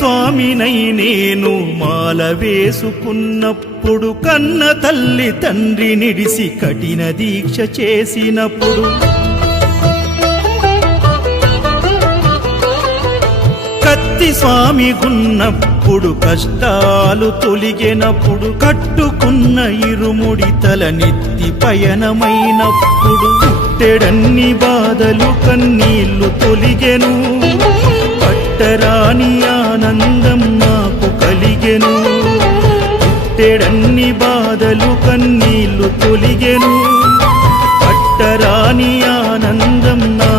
స్వామినై నేను మాల వేసుకున్నప్పుడు, కన్న తల్లి తండ్రి నిడిసి కఠిన దీక్ష చేసినప్పుడు, కత్తి స్వామి గున్నప్పుడు కష్టాలు తొలిగినప్పుడు, కట్టుకున్న ఇరుముడి తల నెత్తి పయనమైనప్పుడు, పుట్టెడన్ని బాధలు కన్నీళ్లు తొలిగెను, పట్టరాని ఆనందం నాకు కలిగెను. పుట్టెడన్ని బాధలు కన్నీళ్లు తొలిగెను,